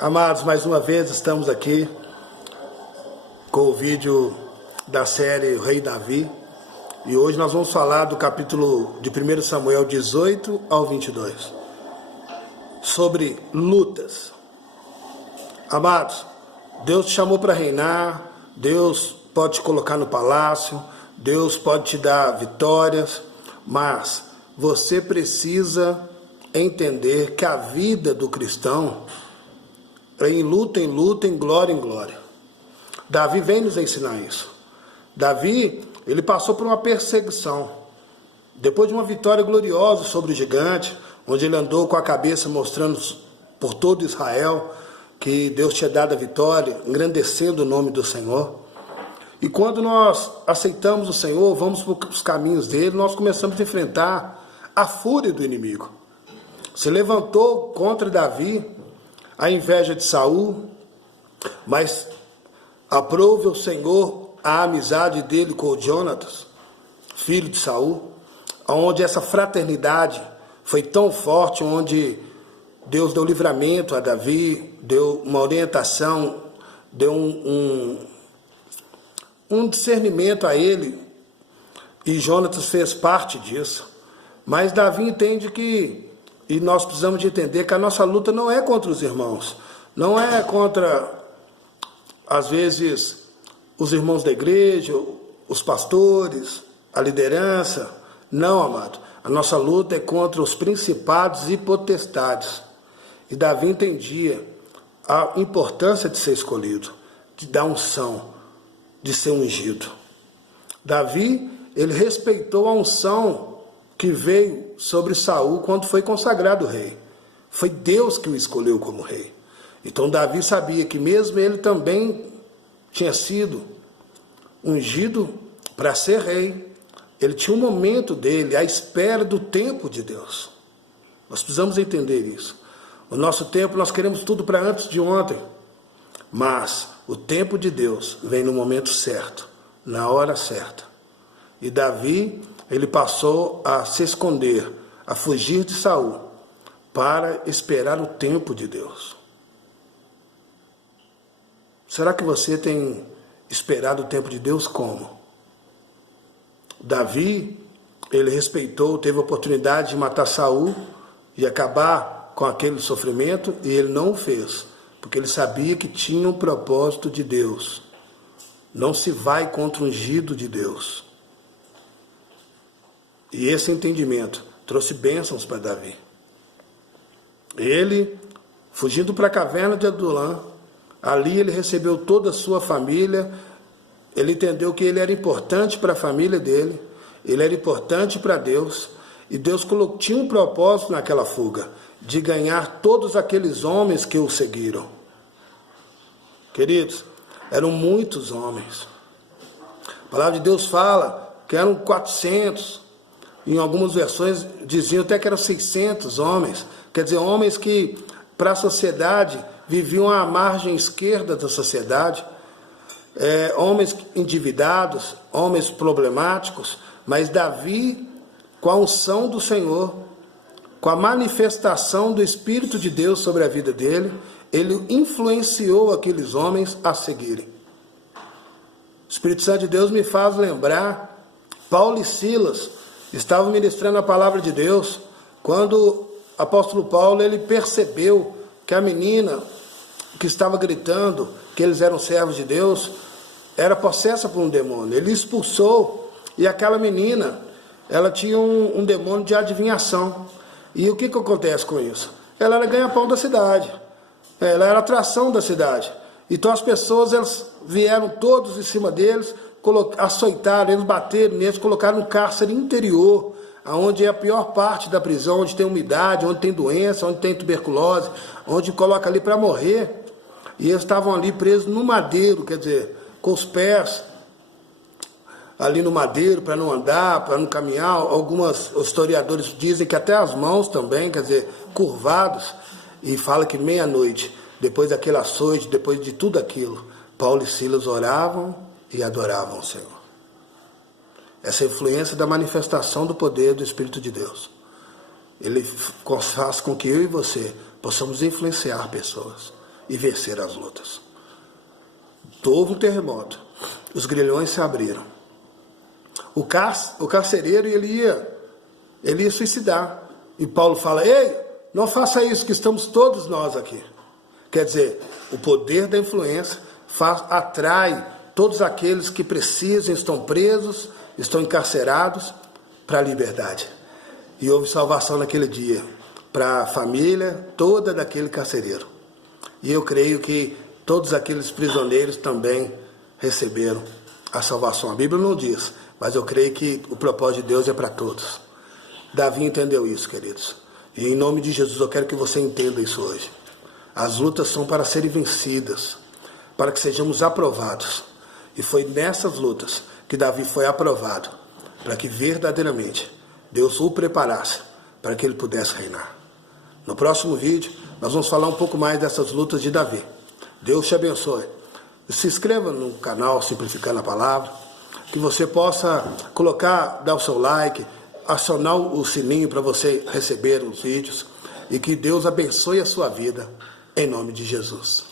Amados, mais uma vez estamos aqui com o vídeo da série O Rei Davi. E hoje nós vamos falar do capítulo de 1 Samuel 18 ao 22. Sobre lutas. Amados, Deus te chamou para reinar, Deus pode te colocar no palácio, Deus pode te dar vitórias, mas você precisa entender que a vida do cristão é em luta, em glória em glória. Davi vem nos ensinar isso. Davi, ele passou por uma perseguição. Depois de uma vitória gloriosa sobre o gigante, onde ele andou com a cabeça mostrando por todo Israel que Deus tinha dado a vitória, engrandecendo o nome do Senhor. E quando nós aceitamos o Senhor, vamos para os caminhos dele, nós começamos a enfrentar a fúria do inimigo. Se levantou contra Davi a inveja de Saul, mas aprove o Senhor a amizade dele com o Jonatas, filho de Saul, onde essa fraternidade foi tão forte, onde Deus deu livramento a Davi, deu uma orientação, deu um discernimento a ele, e Jonatas fez parte disso. Mas Davi entende que, e nós precisamos de entender que a nossa luta não é contra os irmãos, não é contra, às vezes, os irmãos da igreja, os pastores, a liderança. Não, amado. A nossa luta é contra os principados e potestades. E Davi entendia a importância de ser escolhido, de dar unção, de ser ungido. Davi, ele respeitou a unção que veio sobre Saul quando foi consagrado rei. Foi Deus que o escolheu como rei. Então Davi sabia que mesmo ele também tinha sido ungido para ser rei, ele tinha um momento dele à espera do tempo de Deus. Nós precisamos entender isso. O nosso tempo, nós queremos tudo para antes de ontem, mas o tempo de Deus vem no momento certo, na hora certa. E Davi, ele passou a se esconder, a fugir de Saul, para esperar o tempo de Deus. Será que você tem esperado o tempo de Deus como? Davi, ele respeitou, teve a oportunidade de matar Saul e acabar com aquele sofrimento, e ele não o fez, porque ele sabia que tinha um propósito de Deus. Não se vai contra o ungido de Deus. E esse entendimento trouxe bênçãos para Davi. Ele, fugindo para a caverna de Adulão, ali ele recebeu toda a sua família. Ele entendeu que ele era importante para a família dele, ele era importante para Deus, e Deus tinha um propósito naquela fuga, de ganhar todos aqueles homens que o seguiram. Queridos, eram muitos homens. A palavra de Deus fala que eram 400, em algumas versões diziam até que eram 600 homens, quer dizer, homens que para a sociedade viviam à margem esquerda da sociedade, homens endividados, homens problemáticos, mas Davi, com a unção do Senhor, com a manifestação do Espírito de Deus sobre a vida dele, ele influenciou aqueles homens a seguirem. O Espírito Santo de Deus me faz lembrar, Paulo e Silas estavam ministrando a palavra de Deus, quando o apóstolo Paulo, ele percebeu que a menina que estava gritando que eles eram servos de Deus, era possessa por um demônio. Ele expulsou, e aquela menina, ela tinha um demônio de adivinhação. E o que acontece com isso? Ela era ganha-pão da cidade, ela era atração da cidade. Então as pessoas, elas vieram todos em cima deles, açoitaram eles, bateram neles, colocaram no cárcere interior, onde é a pior parte da prisão, onde tem umidade, onde tem doença, onde tem tuberculose, onde coloca ali para morrer. E eles estavam ali presos no madeiro, quer dizer, com os pés ali no madeiro, para não andar, para não caminhar. Alguns historiadores dizem que até as mãos também, quer dizer, curvados. E fala que meia-noite, depois daquele açoite, depois de tudo aquilo, Paulo e Silas oravam e adoravam o Senhor. Essa influência da manifestação do poder do Espírito de Deus. Ele faz com que eu e você possamos influenciar pessoas. e vencer as lutas. Houve um terremoto, os grilhões se abriram. O carcereiro ele ia suicidar. E Paulo fala, ei, não faça isso, que estamos todos nós aqui. Quer dizer, o poder da influência atrai todos aqueles que precisam, estão presos, estão encarcerados para a liberdade. E houve salvação naquele dia, para a família toda daquele carcereiro. E eu creio que todos aqueles prisioneiros também receberam a salvação. A Bíblia não diz, mas eu creio que o propósito de Deus é para todos. Davi entendeu isso, queridos. E em nome de Jesus eu quero que você entenda isso hoje. As lutas são para serem vencidas, para que sejamos aprovados. E foi nessas lutas que Davi foi aprovado, para que verdadeiramente Deus o preparasse para que ele pudesse reinar. No próximo vídeo, nós vamos falar um pouco mais dessas lutas de Davi. Deus te abençoe. Se inscreva no canal Simplificando a Palavra, que você possa dar o seu like, acionar o sininho para você receber os vídeos, e que Deus abençoe a sua vida, em nome de Jesus.